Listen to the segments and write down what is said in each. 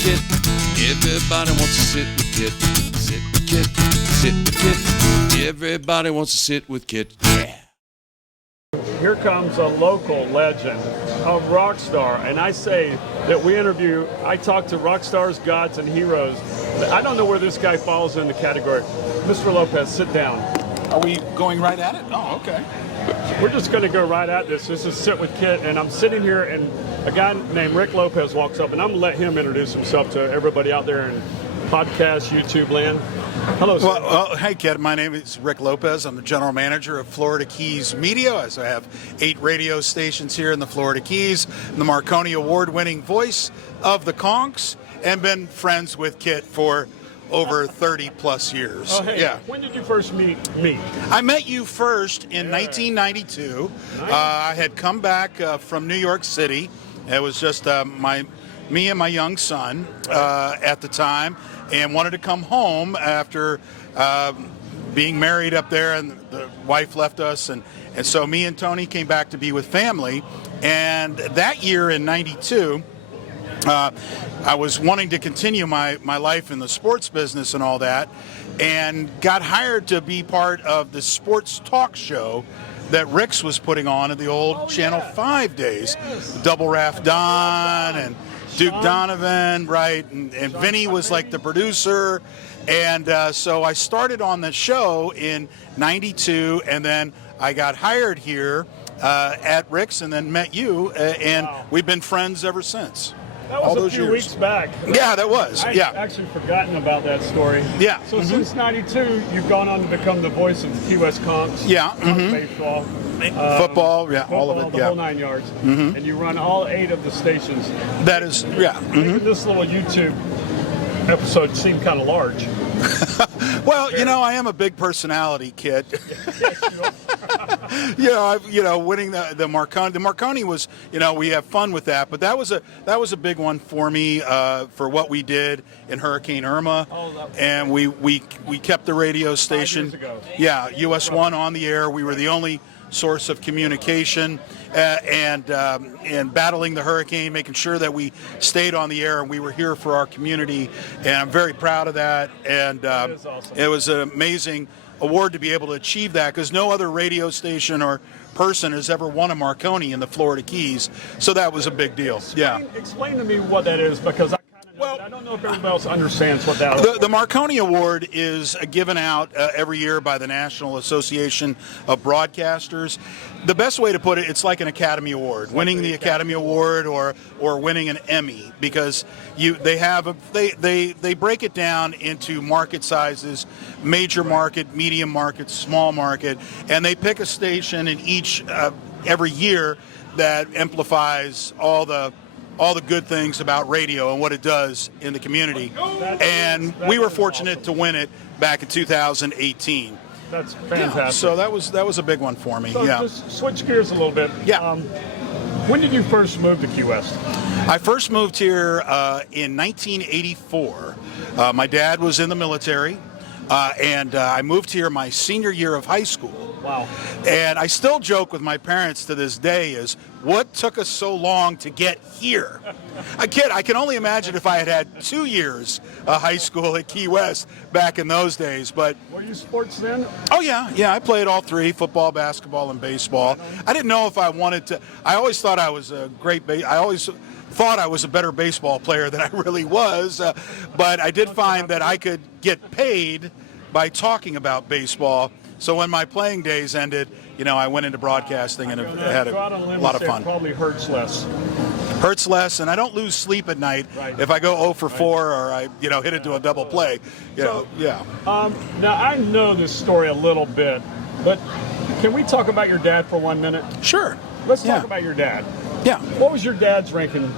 Kit. Everybody wants to sit with Kit. Sit with Kit. Sit with Kit. Everybody wants to sit with Kit. Yeah. Here comes a local legend, a rock star, and I say that I talk to rock stars, gods, and heroes. I don't know where this guy falls in the category. Mr. Lopez, sit down. Are we going right at it? Oh, okay. We're just going to go right at this. This is Sit with Kit, and I'm sitting here, and a guy named Rick Lopez walks up, and I'm going to let him introduce himself to everybody out there in podcast, YouTube land. Hello, sir. Well, hey, Kit. My name is Rick Lopez. I'm the general manager of Florida Keys Media. As I have 8 radio stations here in the Florida Keys. I'm the Marconi Award-winning voice of the Conchs, and been friends with Kit for over 30 plus years. Oh, hey, yeah. When did you first meet me? I met you first in 1992. Nice. I had come back from New York City. It was just me and my young son at the time, and wanted to come home after being married up there, and the wife left us, and so me and Tony came back to be with family. And that year in 92, I was wanting to continue my life in the sports business and all that, and got hired to be part of the sports talk show that Rick's was putting on at the old Channel 5 days. Yes. Double Raff Don and Duke Donovan, right, and Vinny was like the producer. And so I started on the show in 92, and then I got hired here at Rick's, and then met you, and we've been friends ever since. That was a few weeks back. Yeah, that was. I yeah. actually forgotten about that story. Yeah. So since '92, you've gone on to become the voice of the Key West Conchs. Yeah. Baseball. Football, yeah, all of it. The whole 9 yards. And you run all 8 of the stations. That is, yeah. Making this little YouTube episode seem kind of large. Well, I am a big personality, Kit. Yes, you are. Winning the Marconi. The Marconi was, we have fun with that, but that was a big one for me for what we did in Hurricane Irma, and we kept the radio station. 5 years ago. Yeah, US 1 on the air. We were the only source of communication, and battling the hurricane, making sure that we stayed on the air and we were here for our community, and I'm very proud of that. And that is awesome. It was an amazing award to be able to achieve that, because no other radio station or person has ever won a Marconi in the Florida Keys, so that was a big deal. Explain to me what that is, because I don't know if everybody else understands what that is. The Marconi Award is given out every year by the National Association of Broadcasters. The best way to put it, it's like an Academy Award, winning the Academy Award or winning an Emmy, because they break it down into market sizes: major market, medium market, small market, and they pick a station in each every year that amplifies all the good things about radio and what it does in the community. And we were fortunate to win it back in 2018. That's fantastic. Yeah, so that was a big one for me. So just switch gears a little bit. Yeah. When did you first move to Key West? I first moved here in 1984. My dad was in the military, and I moved here my senior year of high school. Wow. And I still joke with my parents to this day is, what took us so long to get here? I can only imagine if I had 2 years of high school at Key West back in those days. But were you sports then? Oh, yeah. I played all 3, football, basketball, and baseball. I didn't know if I wanted to. I always thought I was a I always thought I was a better baseball player than I really was. But I did find that I could get paid by talking about baseball. So when my playing days ended, I went into broadcasting and had a lot of fun. It probably hurts less. Hurts less, and I don't lose sleep at night if I go 0 for 4 or I hit it to a double play. Now I know this story a little bit, but can we talk about your dad for 1 minute? Sure. Let's talk about your dad. Yeah. What was your dad's rank in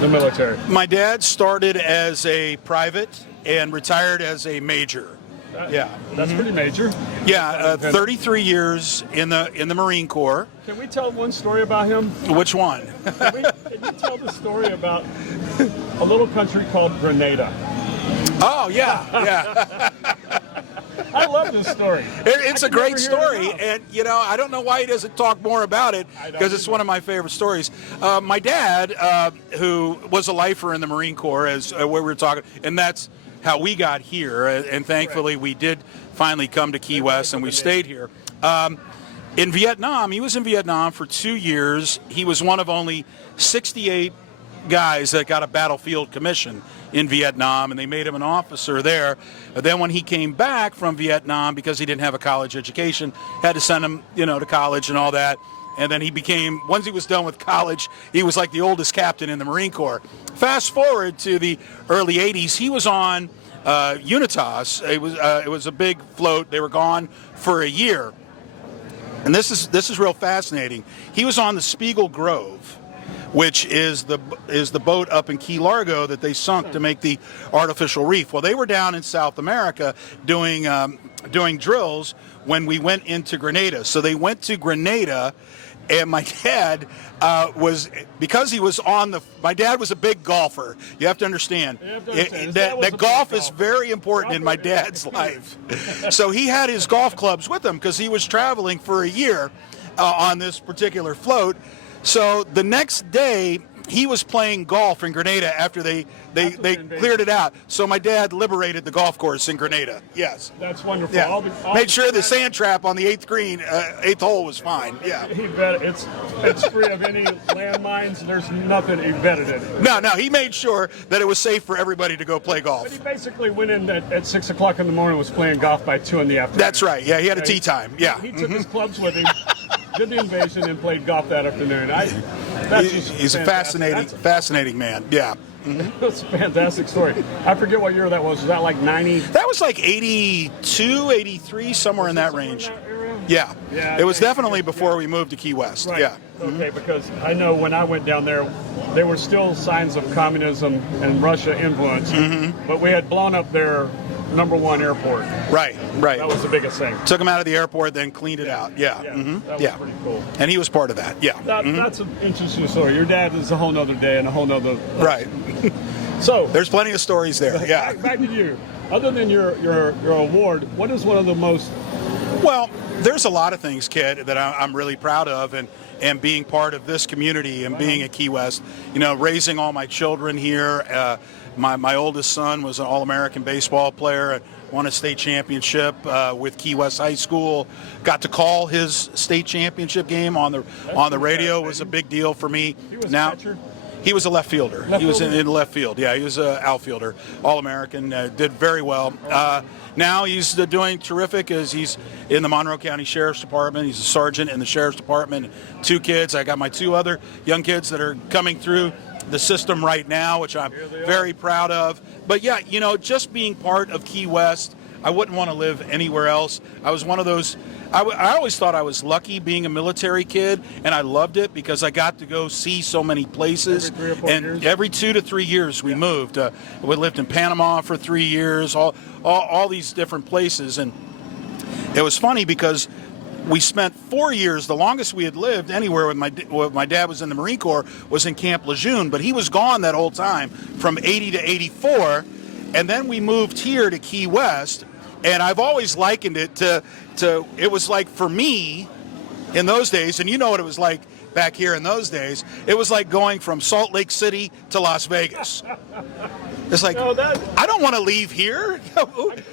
the military? My dad started as a private and retired as a major. That's pretty major. Yeah, 33 years in the Marine Corps. Can we tell one story about him? Which one? Can you tell the story about a little country called Grenada? Oh, yeah. I love love this story. It's a great story, and and I don't know why he doesn't talk more about it, because it's one of my favorite stories. My dad, who was a lifer in the Marine Corps, as where we were talking, and that's how we got here, and thankfully we did finally come to Key West, and we stayed here. In Vietnam, he was in Vietnam for 2 years. He was one of only 68 guys that got a battlefield commission in Vietnam, and they made him an officer there. Then when he came back from Vietnam, because he didn't have a college education, had to send him, to college and all that. And then he became, once he was done with college, he was like the oldest captain in the Marine Corps. Fast forward to the early 80s, he was on Unitas. It was a big float. They were gone for a year. And this is real fascinating. He was on the Spiegel Grove, which is the boat up in Key Largo that they sunk to make the artificial reef. Well, they were down in South America doing drills when we went into Grenada. So they went to Grenada, and my dad because he was my dad was a big golfer. You have to understand, that golf is very important in my dad's life. So he had his golf clubs with him because he was traveling for a year on this particular float. So the next day, he was playing golf in Grenada after they cleared it out. So my dad liberated the golf course in Grenada. Yes. That's wonderful. Yeah. Made sure the sand trap on the 8th green, 8th hole was fine. Yeah. He bet it's free of any landmines. There's nothing he vetted it. No, he made sure that it was safe for everybody to go play golf. But he basically went in at 6 o'clock in the morning, was playing golf by 2 in the afternoon. That's right. Yeah, he had a tee time. Yeah. He took his clubs with him, did the invasion, and played golf that afternoon. He's a fascinating man. Yeah. That's a fantastic story. I forget what year that was. Was that like 90? That was like 82, 83, somewhere in that range. Yeah. It was definitely before we moved to Key West. Right. Yeah. Okay, because I know when I went down there were still signs of communism and Russia influence, but we had blown up their #1 airport. Right. That was the biggest thing. Took him out of the airport, then cleaned it out. Yeah. That was pretty cool. And he was part of that. Yeah. That's an interesting story. Your dad is a whole nother day and a whole nother. Right. So there's plenty of stories there. Yeah. Back to you. Other than your award, what is one of the most? Well, there's a lot of things, Kit, that I'm really proud of, and being part of this community and being at Key West. Raising all my children here. My oldest son was an All-American baseball player, won a state championship with Key West High School. Got to call his state championship game on the radio. It was a big deal for me. He was a catcher? He was a left fielder. He was in left field. Yeah, he was an outfielder. All-American, did very well. Now he's doing terrific as he's in the Monroe County Sheriff's Department. He's a sergeant in the Sheriff's Department. 2 kids. I got my 2 other young kids that are coming through the system right now, which I'm very proud of. But yeah, just being part of Key West, I wouldn't want to live anywhere else. I was one of those, I always thought I was lucky being a military kid, and I loved it because I got to go see so many places. Every 3 or 4 years? Every 2 to 3 years we moved. We lived in Panama for 3 years, all these different places. And it was funny because we spent 4 years, the longest we had lived anywhere with my dad was in the Marine Corps, was in Camp Lejeune, but he was gone that whole time from 80 to 84. And then we moved here to Key West, and I've always likened it to it was like, for me, in those days, and you know what it was like back here in those days, it was like going from Salt Lake City to Las Vegas. It's like, I don't want to leave here.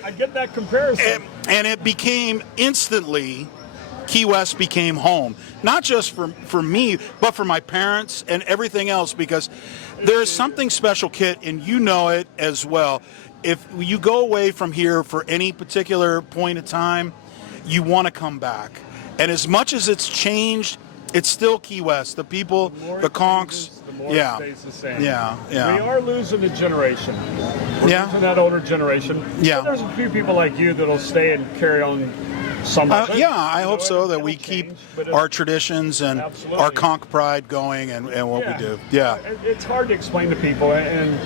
I get that comparison. And it became instantly, Key West became home. Not just for me, but for my parents and everything else, because there is something special, Kit, and you know it as well. If you go away from here for any particular point of time, you want to come back. And as much as it's changed, it's still Key West. The people, the Conchs, it stays the same. Yeah. We are losing a generation. We're losing that older generation. Yeah. But there's a few people like you that'll stay and carry on some of it. I hope so, that we keep our traditions and our Conch pride going and what we do. Yeah. It's hard to explain to people, and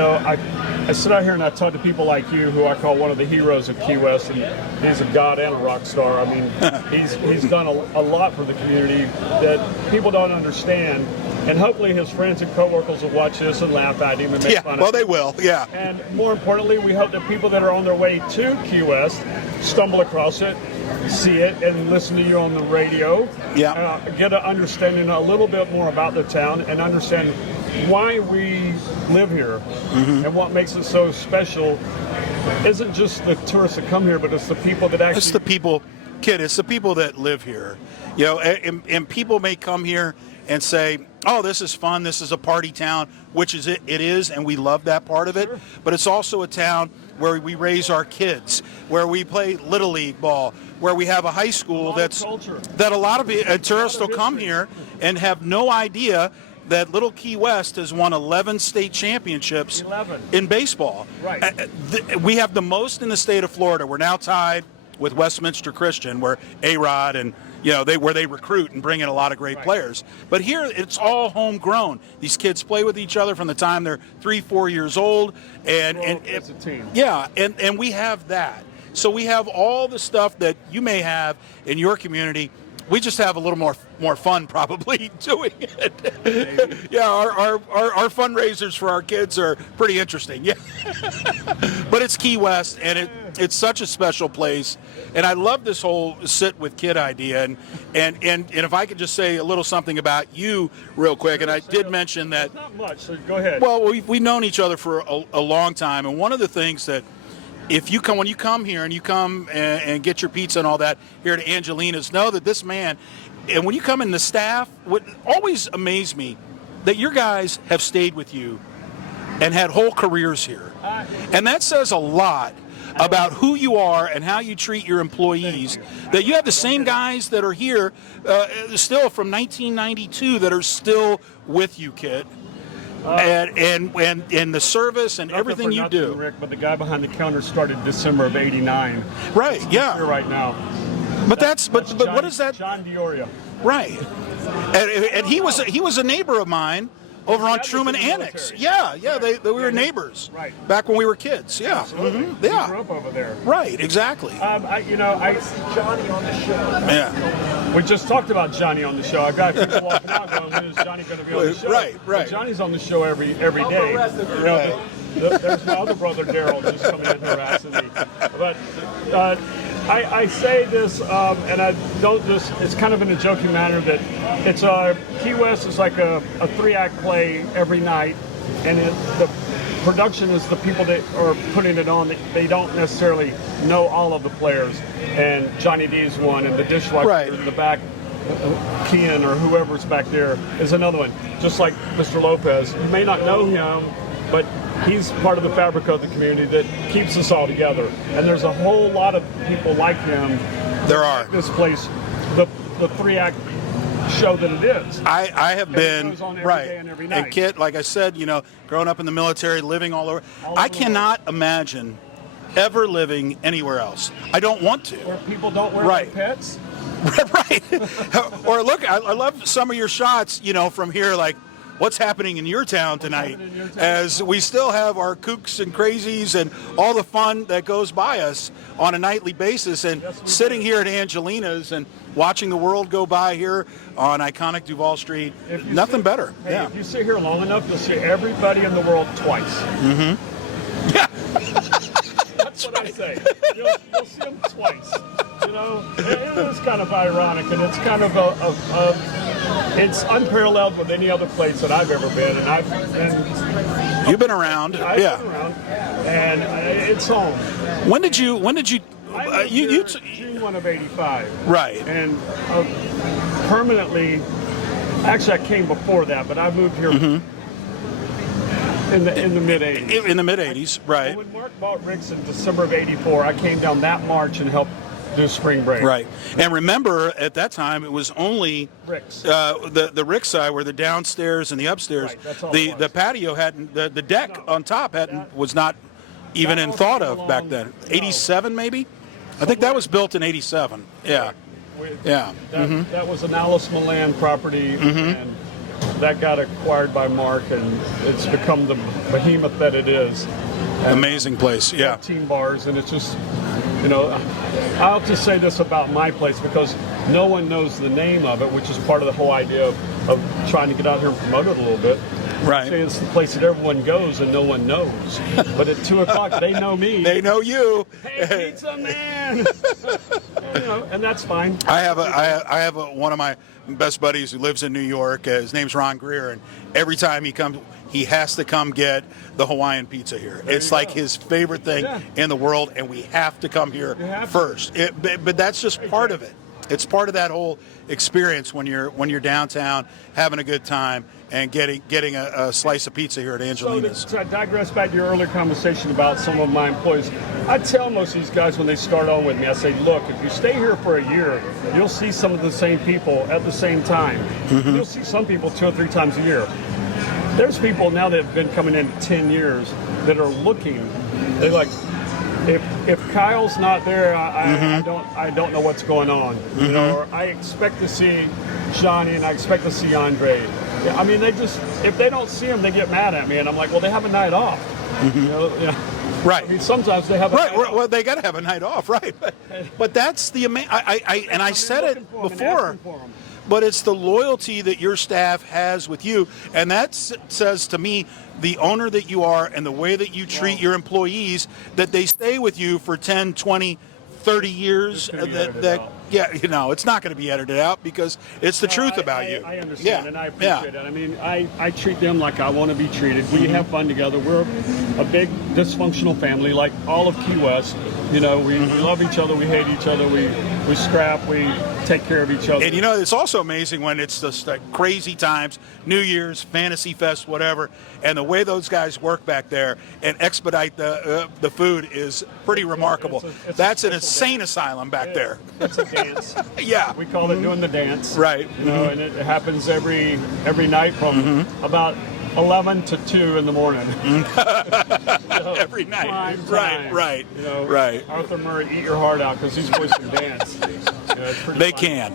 I sit out here and I talk to people like you, who I call one of the heroes of Key West, and he's a god and a rock star. I mean, he's done a lot for the community that people don't understand. And hopefully his friends and coworkers will watch this and laugh at him and make fun of him. Well, they will, yeah. And more importantly, we hope that people that are on their way to Key West stumble across it, see it, and listen to you on the radio. Yeah. Get an understanding a little bit more about the town and understand why we live here and what makes it so special. Isn't just the tourists that come here, but it's the people that actually... It's the people, Kid, it's the people that live here. You know, and people may come here and say, oh, this is fun, this is a party town, which is it is, and we love that part of it. Sure. But it's also a town where we raise our kids, where we play Little League ball, where we have a high school that a lot of tourists will come here and have no idea that Little Key West has won 11 state championships in baseball. Right. We have the most in the state of Florida. We're now tied with Westminster Christian, where A-Rod and where they recruit and bring in a lot of great players. But here, it's all homegrown. These kids play with each other from the time they're 3-4 years old, and as a team. Yeah, and we have that. So we have all the stuff that you may have in your community. We just have a little more fun probably doing it. Yeah, our fundraisers for our kids are pretty interesting. Yeah, but it's Key West, and it's such a special place. And I love this whole sit with Kid idea. And if I could just say a little something about you real quick, and I did mention that. Not much. So go ahead. Well, we've known each other for a long time, and one of the things that when you come here and you come and get your pizza and all that here at Angelina's, know that this man, and when you come in, the staff would always amaze me that your guys have stayed with you and had whole careers here. And that says a lot about who you are and how you treat your employees, that you have the same guys that are here still from 1992 that are still with you, Kit. And the service and everything you do. Rick, but the guy behind the counter started December of '89. Right. Yeah. Here right now. But what is that? John Dioria. Right. And he was a neighbor of mine over on Truman Annex. Yeah. We were neighbors. Right. Back when we were kids. Yeah. Mm-hmm. Yeah. We grew up over there. Right. Exactly. I see Johnny on the show. Yeah. We just talked about Johnny on the show. I got people walking out going, when is Johnny going to be on the show? Right. But Johnny's on the show every day. There's my other brother, Daryl, just coming in harassing me. But I say this, and I don't just, it's kind of in a joking manner, that it's Key West is like a 3-act play every night, and the production is the people that are putting it on. They don't necessarily know all of the players, and Johnny D is one, and the dishwasher in the back, Kean or whoever's back there is another one. Just like Mr. Lopez, you may not know him, but he's part of the fabric of the community that keeps us all together. And there's a whole lot of people like him. There are. This place, the 3-act show that it is. I have been, it goes on every day and every night. And Kit, like I said, growing up in the military, living all over, I cannot imagine ever living anywhere else. I don't want to. Where people don't wear their pets? Right. Or look, I love some of your shots, from here, like, what's happening in your town tonight, as we still have our kooks and crazies and all the fun that goes by us on a nightly basis, and sitting here at Angelina's and watching the world go by here on iconic Duval Street, nothing better. Hey, if you sit here long enough, you'll see everybody in the world twice. Mm-hmm. Yeah. That's what I say. You'll see them twice. It is kind of ironic, and it's kind of it's unparalleled with any other place that I've ever been. And you've been around. I've been around, and it's home. When did you? June 1 of '85. Right. And permanently, actually, I came before that, but I moved here. In the mid 80s. In the mid 80s, right. And when Mark bought Rick's in December of '84, I came down that March and helped do spring break. Right. And remember, at that time, it was only Rick's. The Rick's side, where the downstairs and the upstairs, right, that's all the patio hadn't, the deck on top was not even in thought of back then. 87 maybe? I think that was built in 87. Yeah. That was an Alice Milan property, and that got acquired by Mark, and it's become the behemoth that it is. And amazing place, yeah. 15 bars, and it's just, I'll just say this about my place, because no one knows the name of it, which is part of the whole idea of of trying to get out here and promote it a little bit. Right. Say it's the place that everyone goes and no one knows. But at 2 o'clock, they know me. They know you. Hey, Pizza Man! And that's fine. I have one of my best buddies who lives in New York. His name's Ron Greer, and every time he comes, he has to come get the Hawaiian pizza here. It's like his favorite thing in the world, and we have to come here first. But that's just part of it. It's part of that whole experience when you're downtown having a good time and getting a slice of pizza here at Angelina's. So to digress back to your earlier conversation about some of my employees, I tell most of these guys when they start on with me, I say, look, if you stay here for a year, you'll see some of the same people at the same time. You'll see some people 2 or 3 times a year. There's people now that have been coming in 10 years that are looking. They're like, if Kyle's not there, I don't know what's going on. You know, or I expect to see Johnny and I expect to see Andre. I mean, if they don't see him, they get mad at me, and I'm like, well, they have a night off. Right. I mean, sometimes they have a night off. Well, they got to have a night off, right? But that's the amazing. I said it before. But it's the loyalty that your staff has with you. And that says to me, the owner that you are and the way that you treat your employees, that they stay with you for 10, 20, 30 years. It's not going to be edited out because it's the truth about you. I understand, and I appreciate it. I mean, I treat them like I want to be treated. We have fun together. We're a big dysfunctional family, like all of Key West. You know, we love each other, we hate each other, we scrap, we take care of each other. And it's also amazing when it's just like crazy times, New Year's, Fantasy Fest, whatever, and the way those guys work back there and expedite the food is pretty remarkable. That's an insane asylum back there. It's a dance. Yeah. We call it doing the dance. Right. And it happens every night from about 11 to 2 in the morning. Every night. Right. Right. Arthur Murray, eat your heart out because these boys can dance. They can.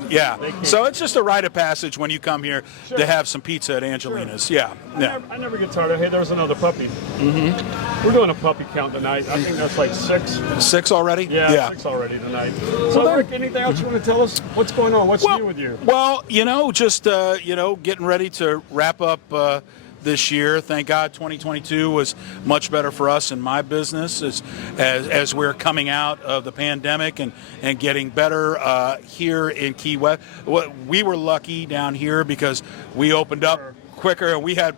So it's just a rite of passage when you come here to have some pizza at Angelina's. Sure. I never get tired of, hey, there's another puppy. We're doing a puppy count tonight. I think that's like 6. 6 already? Yeah. 6 already tonight. So, Rick, anything else you want to tell us? What's going on? What's new with you? Well, just getting ready to wrap up this year. Thank God 2022 was much better for us in my business as we're coming out of the pandemic and getting better here in Key West. We were lucky down here because we opened up quicker and we had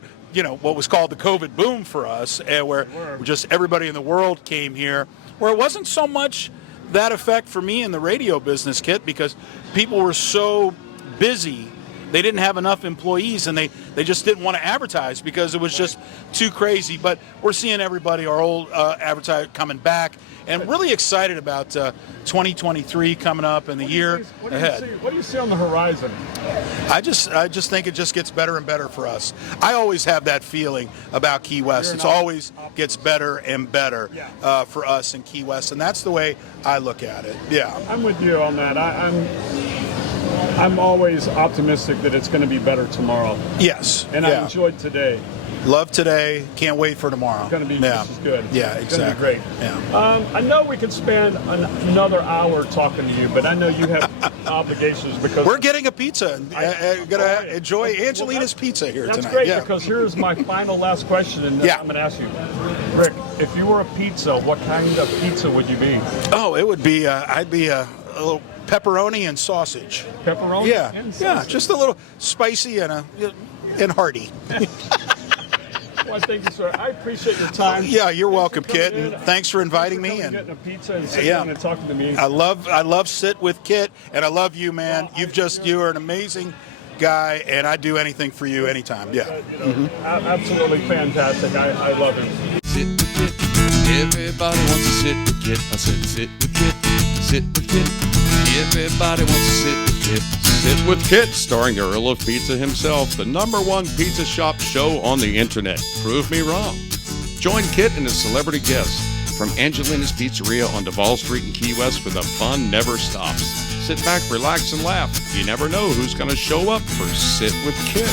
what was called the COVID boom for us, where just everybody in the world came here, where it wasn't so much that effect for me in the radio business, Kit, because people were so busy. They didn't have enough employees, and they just didn't want to advertise because it was just too crazy. But we're seeing everybody, our old advertiser, coming back, and really excited about 2023 coming up and the year ahead. What do you see on the horizon? I just think it just gets better and better for us. I always have that feeling about Key West. It always gets better and better for us in Key West, and that's the way I look at it. Yeah, I'm with you on that. I'm always optimistic that it's going to be better tomorrow. Yes. And I enjoyed today. Love today. Can't wait for tomorrow. It's going to be just as good. Yeah, it's exactly. Going to be great. Yeah. I know we could spend another hour talking to you, but I know you have obligations because we're getting a pizza. Going to enjoy Angelina's pizza here tonight. That's great because here's my last question, and I'm going to ask you, Rick, if you were a pizza, what kind of pizza would you be? Oh, it would be. I'd be a little pepperoni and sausage. Pepperoni and sausage. Yeah, just a little spicy and hearty. Well, thank you, sir. I appreciate your time. Yeah, you're welcome, Kit, and thanks for inviting me. And getting a pizza and sitting down and talking to me. I love Sit with Kit, and I love you, man. You are an amazing guy, and I'd do anything for you anytime. Yeah. Absolutely fantastic. I love him. Sit with Kit. Everybody wants to sit with Kit. I said sit with Kit. Sit with Kit. Everybody wants to sit with Kit. Sit with Kit, starring the Earl of Pizza himself, the #1 pizza shop show on the internet. Prove me wrong. Join Kit and his celebrity guests from Angelina's Pizzeria on Duval Street in Key West, where the fun never stops. Sit back, relax, and laugh. You never know who's going to show up for Sit with Kit.